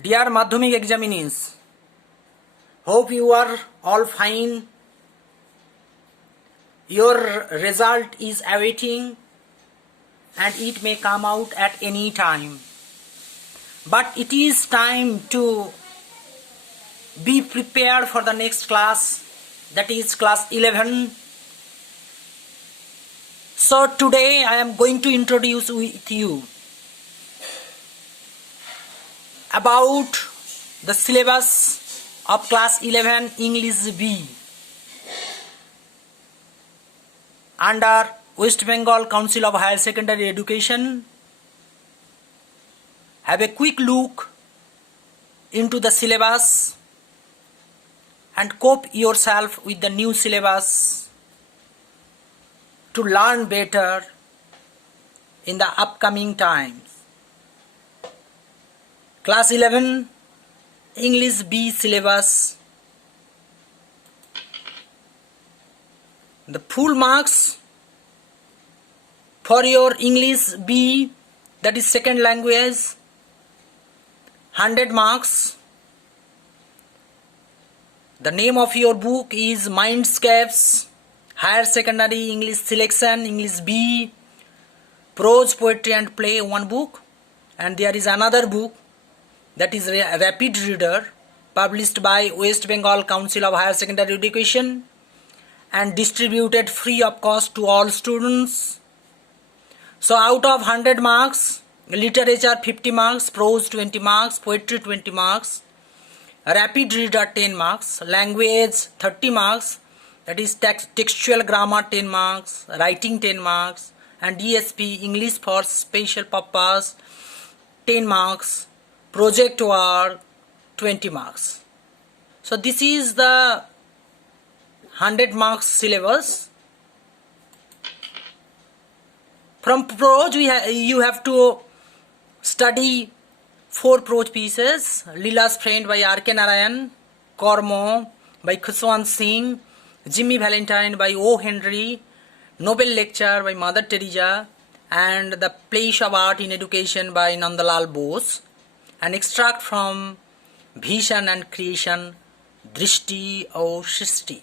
Dear Madhyamik examinees, hope you are all fine. Your result is awaiting and it may come out at any time. But it is time to be prepared for the next class, that is class 11. So today I am going to introduce with you about the syllabus of class 11 English B under West Bengal Council of Higher Secondary Education. Have a quick look into the syllabus and cope yourself with the new syllabus to learn better in the upcoming times. Class 11 English B syllabus. The full marks for your English B, that is second language, 100 marks. The name of your book is Mindscapes Higher Secondary English Selection English B, Prose, Poetry and Play, one book. And there is another book, that is Rapid Reader, published by West Bengal Council of Higher Secondary Education and distributed free of cost to all students. So out of 100 marks, literature 50 marks, prose 20 marks, poetry 20 marks, rapid reader 10 marks, language 30 marks, that is textual grammar 10 marks, writing 10 marks, and ESP, English for special purpose, 10 marks, project work 20 marks. So this is the 100 marks syllabus. From prose you have to study 4 prose pieces: Leela's Friend by R.K. Narayan, Karma by Khushwant Singh, Jimmy Valentine by O. Henry, Nobel Lecture by Mother Teresa, and The Place of Art in Education by Nandalal Bose. An extract from Vision and Creation, Drishti or Shristi.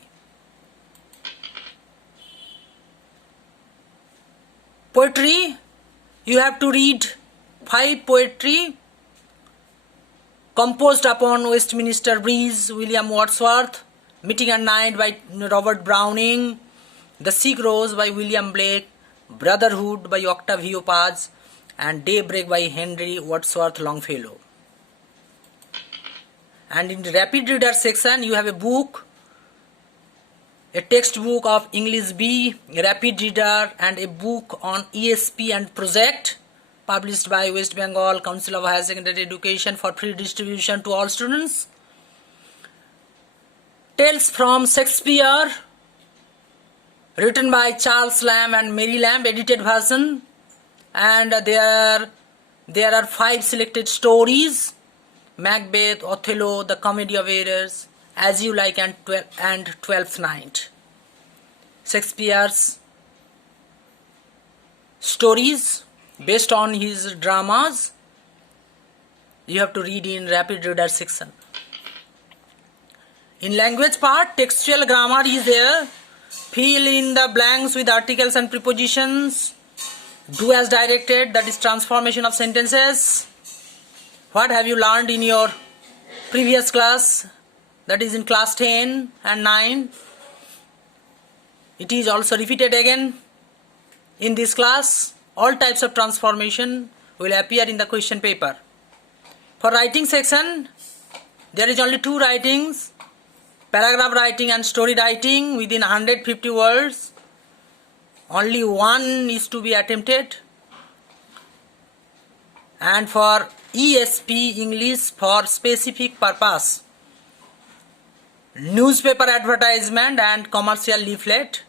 Poetry, you have to read 5 poetry composed upon Westminster Bridge, William Wordsworth, Meeting at Night by Robert Browning, The Sick Rose by William Blake, Brotherhood by Octavio Paz, and Daybreak by Henry Wadsworth Longfellow. And in the rapid reader section you have a book, a textbook of English B, rapid reader, and a book on ESP and project published by West Bengal Council of Higher Secondary Education for free distribution to all students. Tales from Shakespeare, written by Charles Lamb and Mary Lamb, edited version, and there are 5 selected stories: Macbeth, Othello, The Comedy of Errors, As You Like, and Twelfth Night. Shakespeare's stories based on his dramas you have to read in rapid reader section. In language part, textual grammar is there. Fill in the blanks with articles and prepositions. Do as directed, that is transformation of sentences. What have you learned in your previous class, that is in class 10 and 9? It is also repeated again in this class. All types of transformation will appear in the question paper. For writing section, there is only 2 writings: paragraph writing and story writing within 150 words. Only one is to be attempted. And for ESP, English for specific purpose, newspaper advertisement and commercial leaflet,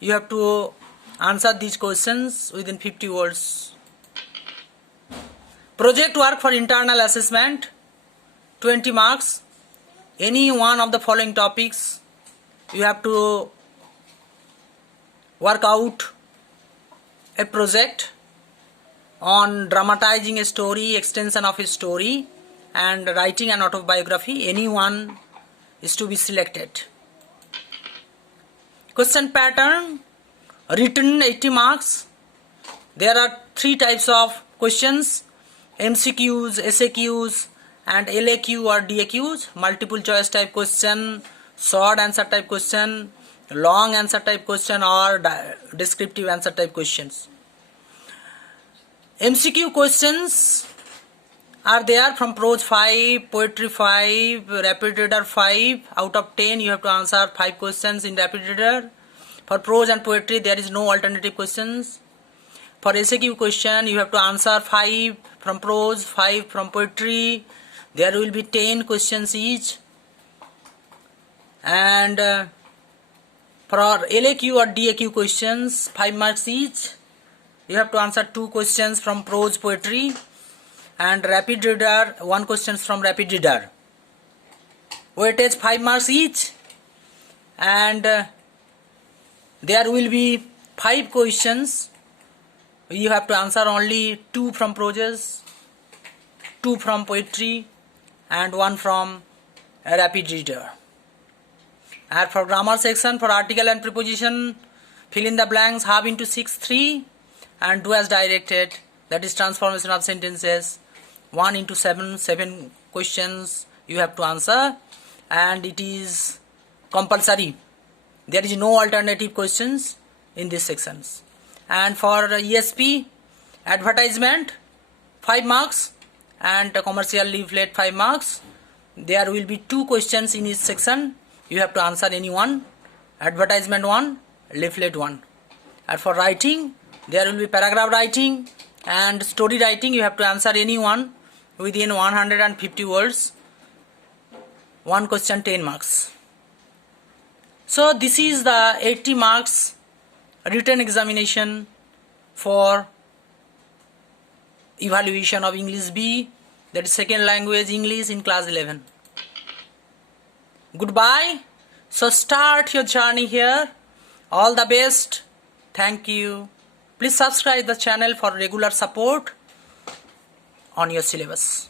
you have to answer these questions within 50 words. Project work for internal assessment, 20 marks. Any one of the following topics you have to work out a project on dramatizing a story, extension of a story, and writing an autobiography. Any one is to be selected. Question pattern: written 80 marks. There are 3 types of questions: MCQs, SAQs, and LAQ or DAQs. Multiple choice type question, short answer type question, long answer type question, or descriptive answer type questions. MCQ questions are there from prose 5, poetry 5, rapid reader 5. Out of 10 you have to answer 5 questions in rapid reader. For prose and poetry there is no alternative questions. For SAQ question you have to answer 5 from prose, 5 from poetry. There will be 10 questions each. And for LAQ or DAQ questions, 5 marks each. You have to answer 2 questions from prose, poetry, and rapid reader 1 question from rapid reader. Weightage 5 marks each, and there will be 5 questions. You have to answer only 2 from prose, 2 from poetry, and 1 from a rapid reader. And for grammar section, for article and preposition, fill in the blanks, half into 6, 3, and do as directed. That is transformation of sentences. 1 into 7, 7 questions you have to answer, and it is compulsory. There is no alternative questions in these sections. And for ESP, advertisement 5 marks, and commercial leaflet 5 marks. There will be 2 questions in each section. You have to answer any one. Advertisement 1, leaflet 1. And for writing, there will be paragraph writing and story writing. You have to answer any one within 150 words. 1 question, 10 marks. So this is the 80 marks written examination for evaluation of English B, that is second language English, in class 11. Goodbye. So start your journey here. All the best. Thank you. Please subscribe the channel for regular support on your syllabus.